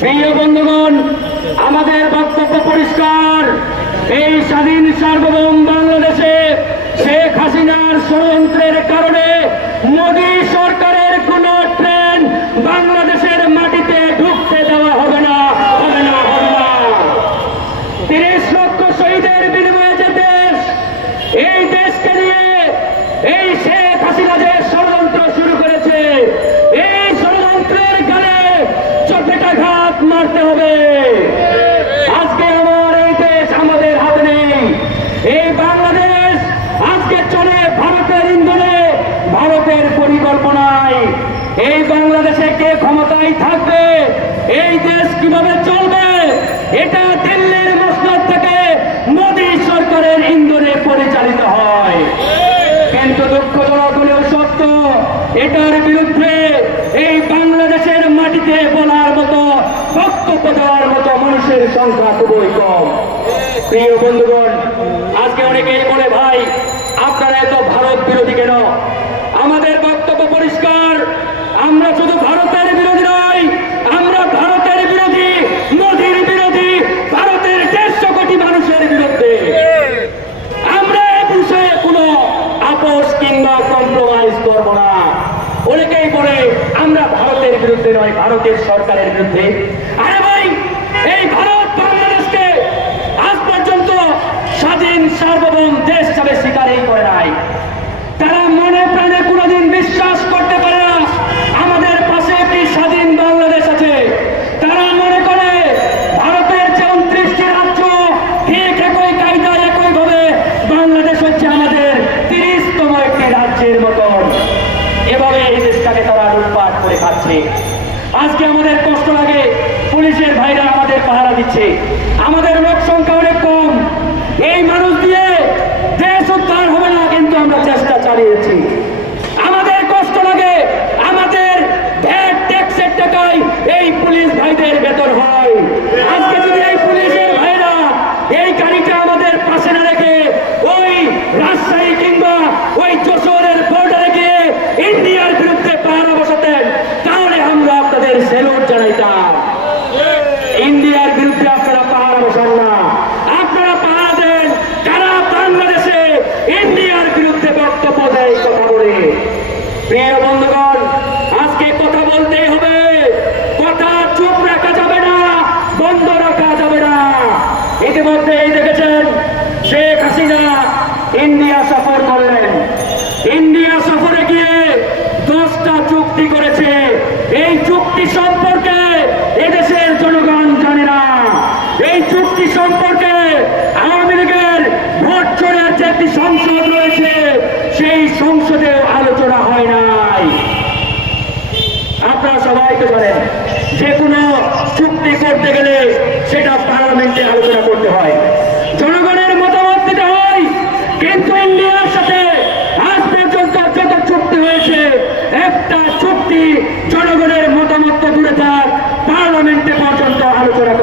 প্রিয় বন্ধুগণ, আমাদের বক্তব্য পরিষ্কার। এই স্বাধীন সার্বভৌম বাংলাদেশে শেখ হাসিনার ষড়যন্ত্রের কারণে মোদী সরকারের কোন ট্রেন বাংলাদেশের মাটিতে ঢুকতে দেওয়া হবে না, হবে না, হবে না। 30 লক্ষ শহীদের বিনিময়ে যে দেশ, এই দেশকে নিয়ে এই শেখ হাসিনা যে ষড়যন্ত্র শুরু করেছে, এই ষড়যন্ত্রের গালে চপেটাঘাত মারতে হবে। আজকে আমার এই দেশ আমাদের হাতে নেই। এই বাংলাদেশ আজকে চলে ভারতের ইন্ধনে, ভারতের পরিকল্পনায়। এই বাংলাদেশে কে ক্ষমতায় থাকবে, এই দেশ কিভাবে চলবে, এটা দিল্লির মসনদ থেকে মোদী সরকারের ইন্ধনে পরিচালিত হয়। কিন্তু দুঃখজনক হলেও সত্য, এটার বিরুদ্ধে এই বাংলাদেশের মাটিতে বলার মতো, বক্তব্য দেওয়ার মতো মানুষের সংখ্যা খুবই কম। প্রিয় বন্ধুগণ, আজকে অনেকেই বলে, ভাই আপনারা এত ভারত বিরোধী কেন? আমাদের বক্তব্য পরিষ্কার। আমরা শুধু ভারতের বিরোধী নই, আমরা ভারতের বিরোধী, মোদীর বিরোধী, ভারতের 150 কোটি মানুষের বিরুদ্ধে। আমরা এ বিষয়ে কোনো আপোষ কিংবা কম্প্রোমাইজ করব না। অনেকেই বলে আমরা ভারতের বিরুদ্ধে নয়, ভারতের সরকারের বিরুদ্ধে। আরে ভাই, এই ভারত বাংলাদেশকে আজ পর্যন্ত স্বাধীন সার্বভৌম দেশ হিসাবে স্বীকারই করে নাই। তারা মনে প্রাণে কোনোদিন বিশ্বাস করতে পারে না আমাদের পাশে একটি স্বাধীন বাংলাদেশ আছে। তারা মনে করে ভারতের 29টি রাজ্য ঠিক একই কায়দায় একইভাবে বাংলাদেশ হচ্ছে আমাদের 30তম একটি রাজ্যের মতন। এভাবে এই দেশটাকে তারা লুটপাট করে খাচ্ছে। আজকে আমাদের কষ্ট লাগে, পুলিশের ভাইরা আমাদের পাহারা দিচ্ছে। আমাদের লোক সংখ্যা অনেক কম, এই মানুষ দিয়ে দেশ উদ্ধার হবে না, কিন্তু আমরা চেষ্টা চালিয়েছি। আমাদের কষ্ট লাগে, আমাদের ভ্যাট ট্যাক্সের টাকায় এই পুলিশ ভাইদের বেতন হয়। আজকে যদি এই পুলিশের ভাইরা এই গাড়িটা আমাদের পাশে না রেখে ওই রাজশাহী কিংবা ওই যশোরের বর্ডারে গিয়ে ইন্ডিয়ার বিরুদ্ধে পাহারা বসাতেন, তাহলে আমরা আপনাদের স্যালুট জানাইতাম। ইন্ডিয়ার বিরুদ্ধে আপনারা পাহারা বসান না, আপনারা পাহারা দেন যারা বাংলাদেশে ইন্ডিয়ার বিরুদ্ধে বক্তব্য দেয়, কথা বলে। প্রিয় বন্ধুগণ, আজকে কথা বলতেই হবে, কথা চুপ রাখা যাবে না, বন্ধ রাখা যাবে না। ইতিমধ্যে এই দেখেছেন শেখ হাসিনা ইন্ডিয়া সফর করলেন। ইন্ডিয়া সফরে গিয়ে 10টা চুক্তি করেছে। এই চুক্তি সম্পর্কে এদেশের জনগণ জানে না। এই চুক্তি সম্পর্কে আওয়ামী লীগের ভোট চোরের যে একটি সংসদ রয়েছে, সেই সংসদে আলোচনা হয় নাই। আপনারা সবাই তো জানেন, যে কোনো চুক্তি করতে গেলে সেটা পার্লামেন্টে আলোচনা করতে হয়, জনগণের মতামত দিতে হয়। কিন্তু ইন্ডিয়ার সাথে আজ পর্যন্ত যত চুক্তি হয়েছে, একটা চুক্তি জনগণের মতামত দূরে থাক, পার্লামেন্টে পর্যন্ত আলোচনা